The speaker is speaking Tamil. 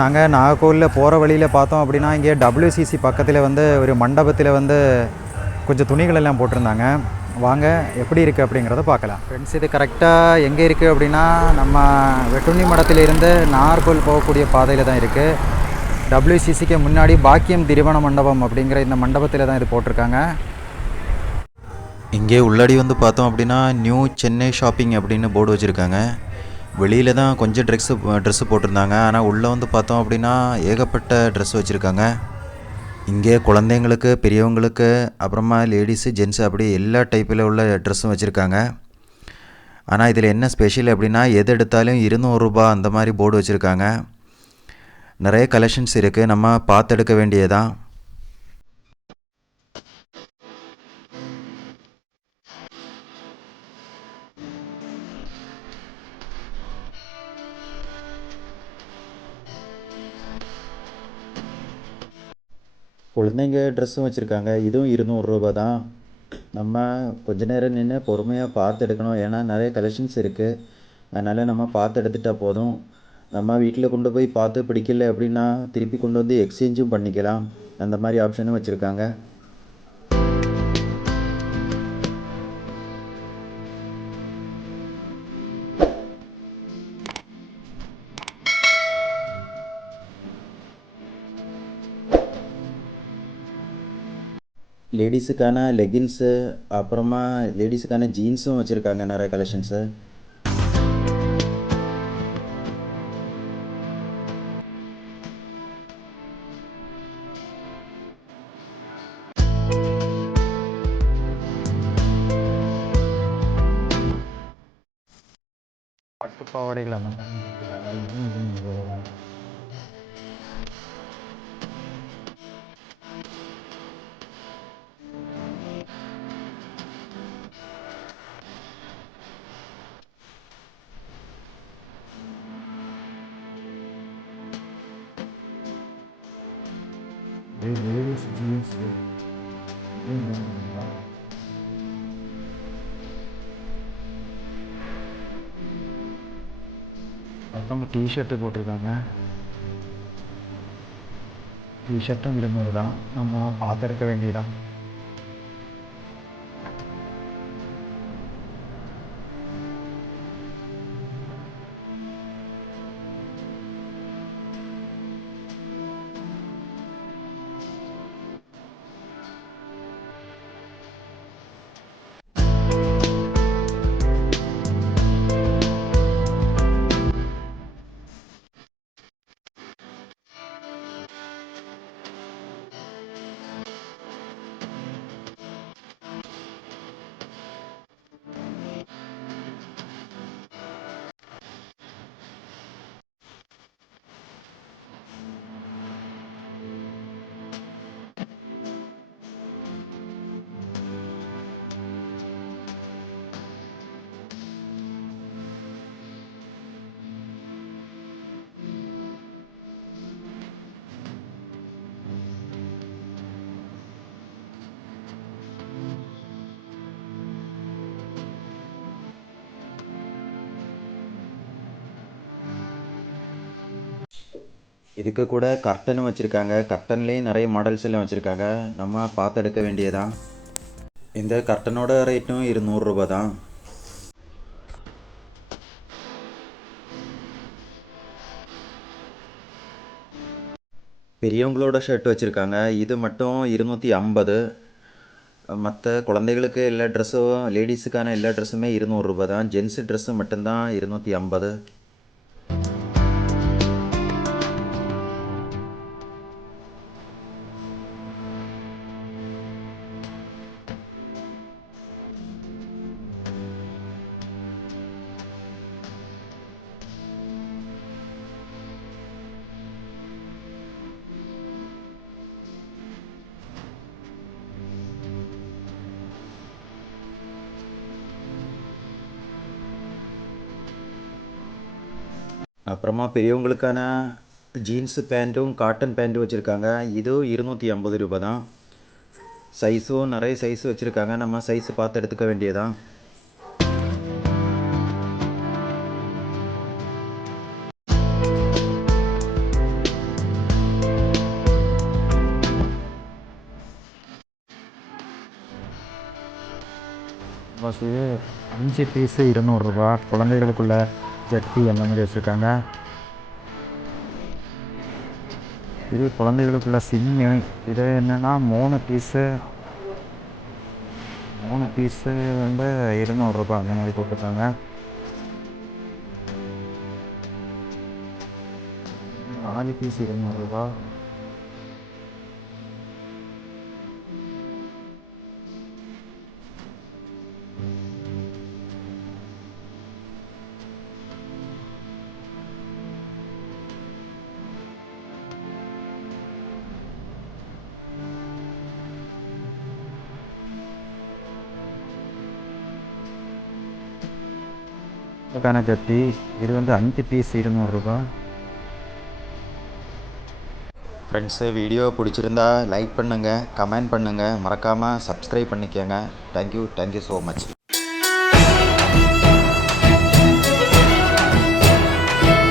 நாங்கள் நாகர்கோவிலில் போகிற வழியில் பார்த்தோம் அப்படின்னா இங்கே WCC பக்கத்தில் வந்து ஒரு மண்டபத்தில் வந்து கொஞ்சம் துணிகள் எல்லாம் போட்டிருந்தாங்க. வாங்க எப்படி இருக்குது அப்படிங்கிறத பார்க்கலாம். ஃப்ரெண்ட்ஸ், இது கரெக்டாக எங்கே இருக்குது அப்படின்னா நம்ம வெட்டுண்ணி மடத்திலிருந்து நாகர்கோவில் போகக்கூடிய பாதையில் தான் இருக்குது. WCCக்கு முன்னாடி பாக்கியம் திருமண மண்டபம் அப்படிங்கிற இந்த மண்டபத்தில் தான் இது போட்டிருக்காங்க. இங்கே உள்ளாடி வந்து பார்த்தோம் அப்படின்னா நியூ சென்னை ஷாப்பிங் அப்படின்னு போர்டு வச்சுருக்காங்க. வெளியில் தான் கொஞ்சம் ட்ரெஸ்ஸு போட்டிருந்தாங்க. ஆனால் உள்ளே வந்து பார்த்தோம் அப்படின்னா ஏகப்பட்ட ட்ரெஸ் வச்சுருக்காங்க. இங்கே குழந்தைங்களுக்கு, பெரியவங்களுக்கு, அப்புறமா லேடிஸு, ஜென்ஸு அப்படி எல்லா டைப்பில் உள்ள ட்ரெஸ்ஸும் வச்சுருக்காங்க. ஆனால் இதில் என்ன ஸ்பெஷல் அப்படின்னா எது எடுத்தாலும் 200 ரூபா அந்த மாதிரி போர்டு வச்சுருக்காங்க. நிறைய கலெக்ஷன்ஸ் இருக்குது, நம்ம பார்த்து எடுக்க வேண்டியதான். குழந்தைங்க ட்ரெஸ்ஸும் வச்சுருக்காங்க. இதுவும் 200 ரூபா தான். நம்ம கொஞ்ச நேரம் நின்று பொறுமையாக பார்த்து எடுக்கணும். ஏன்னா நிறைய கலெக்ஷன்ஸ் இருக்குது. அதனால் நம்ம பார்த்து எடுத்துகிட்டா போதும். நம்ம வீட்டில் கொண்டு போய் பார்த்து பிடிக்கல அப்படின்னா திருப்பி கொண்டு வந்து எக்ஸ்சேஞ்சும் பண்ணிக்கலாம். அந்த மாதிரி ஆப்ஷனும் வச்சுருக்காங்க. லேடிஸுக்கான லெகின்ஸு, அப்புறமா லேடிஸுக்கான ஜீன்ஸும் வச்சுருக்காங்க நிறைய கலெக்ஷன்ஸு. பட்டு பாவாடைகள் அந்த லேடிஸ் ஜீன்ஸு அப்புறம் டிஷர்ட்டு போட்டிருக்காங்க. டிஷர்ட்டும் 200 தான். நம்ம பார்த்து எடுக்க வேண்டியதான். இதுக்கு கூட கர்ட்டனும் வச்சுருக்காங்க. கர்ட்டன்லேயும் நிறைய மாடல்ஸ் எல்லாம் வச்சுருக்காங்க. நம்ம பார்த்து எடுக்க வேண்டியதான். இந்த கர்ட்டனோட ரேட்டும் 200 ரூபா தான். பெரியவங்களோட ஷர்ட் வச்சுருக்காங்க. இது மட்டும் 250. மற்ற குழந்தைகளுக்கு எல்லா ட்ரெஸ்ஸும், லேடிஸுக்கான எல்லா ட்ரெஸ்ஸுமே 200 ரூபா தான். ஜென்ஸு ட்ரெஸ்ஸு மட்டும்தான் 250. அப்புறமா பெரியவங்களுக்கான ஜீன்ஸு பேண்ட்டும் காட்டன் பேண்ட்டும் வச்சுருக்காங்க. இதுவும் 250 ரூபா தான். சைஸும் நிறைய சைஸு வச்சுருக்காங்க. நம்ம சைஸு பார்த்து எடுத்துக்க வேண்டியதான். ரூபாய்க்கு 5 பீஸு 200 ரூபா. குழந்தைகளுக்குள்ள ஜட்டி அந்த மாதிரி வச்சுருக்காங்க. இது குழந்தைகளுக்குள்ள சிம்மு. இது என்னென்னா 3 பீஸு வந்து 200 ரூபா அந்த மாதிரி போட்டிருக்காங்க. 4 பீஸ் 200 ரூபா. இதுக்கான ஜட்டி இது வந்து 5 பீஸ் 200 ரூபா. ஃப்ரெண்ட்ஸு வீடியோ பிடிச்சிருந்தா லைக் பண்ணுங்கள், கமெண்ட் பண்ணுங்கள், மறக்காமல் சப்ஸ்கிரைப் பண்ணிக்கோங்க. Thank you so much.